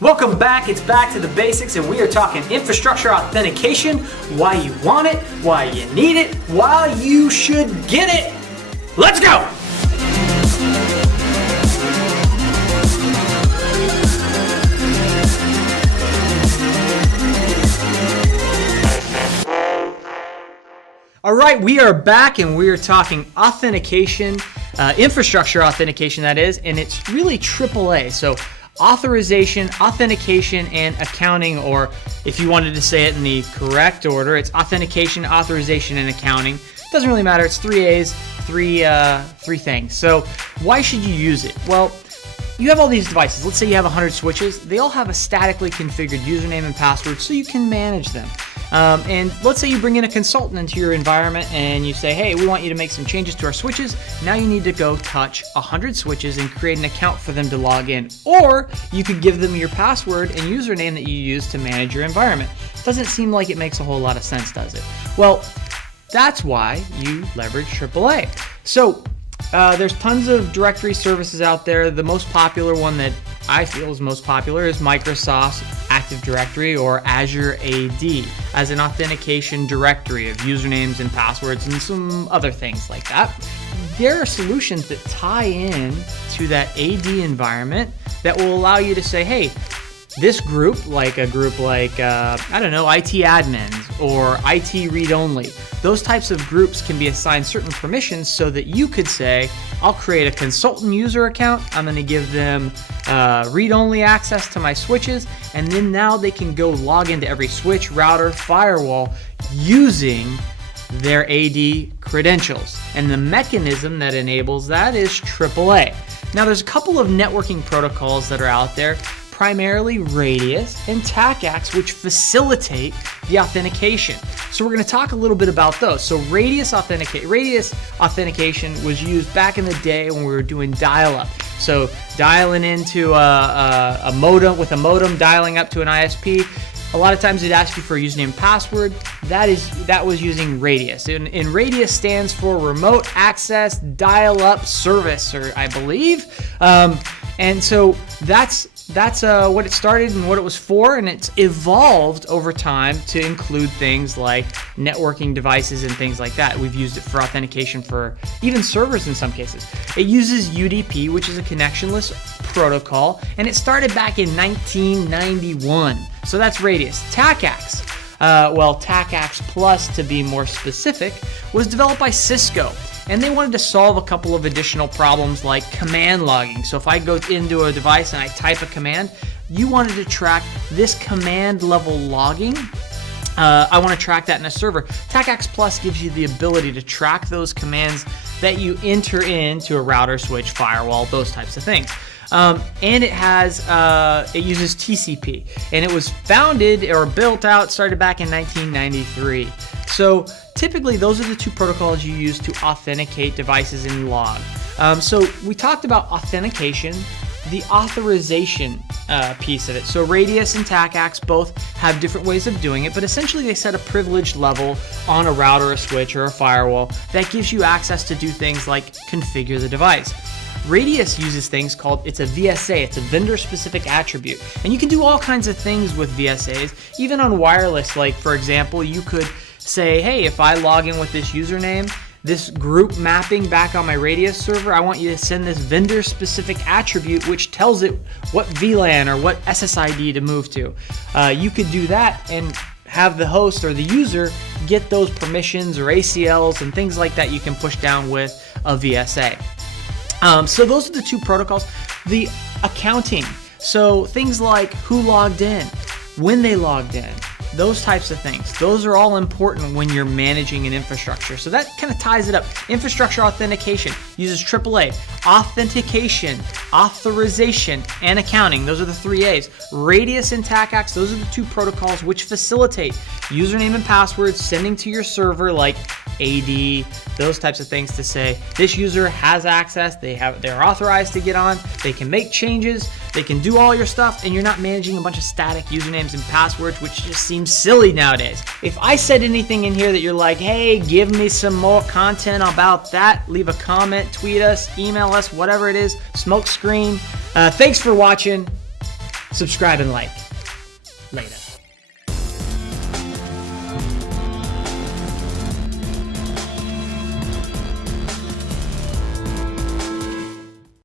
Welcome back. It's back to the basics, and we are talking infrastructure authentication, why you want it, why you need it, why you should get it. Let's go! All right, we are back, and we are talking authentication, infrastructure authentication, that is, and it's really AAA. So authorization, authentication, and accounting, or if you wanted to say it in the correct order, it's authentication, authorization, and accounting. Doesn't really matter. It's 3 A's, three things. So why should you use it? Well, you have all these devices. Let's say you have 100 switches. They all have a statically configured username and password, so you can manage them. And let's say you bring in a consultant into your environment and you say, hey, we want you to make some changes to our switches. Now you need to go touch 100 switches and create an account for them to log in. Or you could give them your password and username that you use to manage your environment. Doesn't seem like it makes a whole lot of sense, does it? Well, that's why you leverage AAA. So there's tons of directory services out there. The most popular one that I feel is most popular is Microsoft's Active Directory, or Azure AD, as an authentication directory of usernames and passwords and some other things like that. There are solutions that tie in to that AD environment that will allow you to say, hey, this group, like I don't know, IT admins or IT read-only, those types of groups can be assigned certain permissions so that you could say, I'll create a consultant user account, I'm going to give them read-only access to my switches, and then now they can go log into every switch, router, firewall using their AD credentials. And the mechanism that enables that is AAA. Now there's a couple of networking protocols that are out there, primarily Radius and TACACS, which facilitate the authentication. So we're going to talk a little bit about those. So Radius authentication was used back in the day when we were doing dial-up. So dialing into a modem, with a modem dialing up to an ISP. A lot of times it asks you for a username and password. That was using Radius. And Radius stands for Remote Access Dial-Up Service, or I believe. And so that's what it started and what it was for, and it's evolved over time to include things like networking devices and things like that. We've used it for authentication for even servers in some cases. It uses UDP, which is a connectionless protocol, and it started back in 1991. So that's Radius. TACACS, TACACS Plus to be more specific, was developed by Cisco. And they wanted to solve a couple of additional problems like command logging. So if I go into a device and I type a command, you wanted to track this command level logging. I want to track that in a server. TACACS Plus gives you the ability to track those commands that you enter into a router, switch, firewall, those types of things. And it uses TCP, and it was founded or built out, started back in 1993. So typically those are the two protocols you use to authenticate devices and log. So we talked about authentication, the authorization piece of it. So Radius and TACACS both have different ways of doing it, but essentially they set a privilege level on a router, a switch, or a firewall that gives you access to do things like configure the device. Radius uses things called, it's a VSA, it's a vendor-specific attribute. And you can do all kinds of things with VSAs, even on wireless. Like, for example, you could say, hey, if I log in with this username, this group mapping back on my Radius server, I want you to send this vendor-specific attribute which tells it what VLAN or what SSID to move to. You could do that and have the host or the user get those permissions or ACLs and things like that you can push down with a VSA. So those are the two protocols. The accounting, so things like who logged in, when they logged in, those types of things. Those are all important when you're managing an infrastructure. So that kind of ties it up. Infrastructure authentication uses AAA. Authentication, authorization, and accounting. Those are the 3 A's. Radius and TACACS, those are the two protocols which facilitate username and password sending to your server, like AD, those types of things, to say this user has access, they're authorized to get on, they can make changes, they can do all your stuff, and you're not managing a bunch of static usernames and passwords, which just seems silly nowadays. If I said anything in here that you're like, hey, give me some more content about that, leave a comment, tweet us, email us, whatever it is, smoke screen. Thanks for watching. subscribe and like. Later.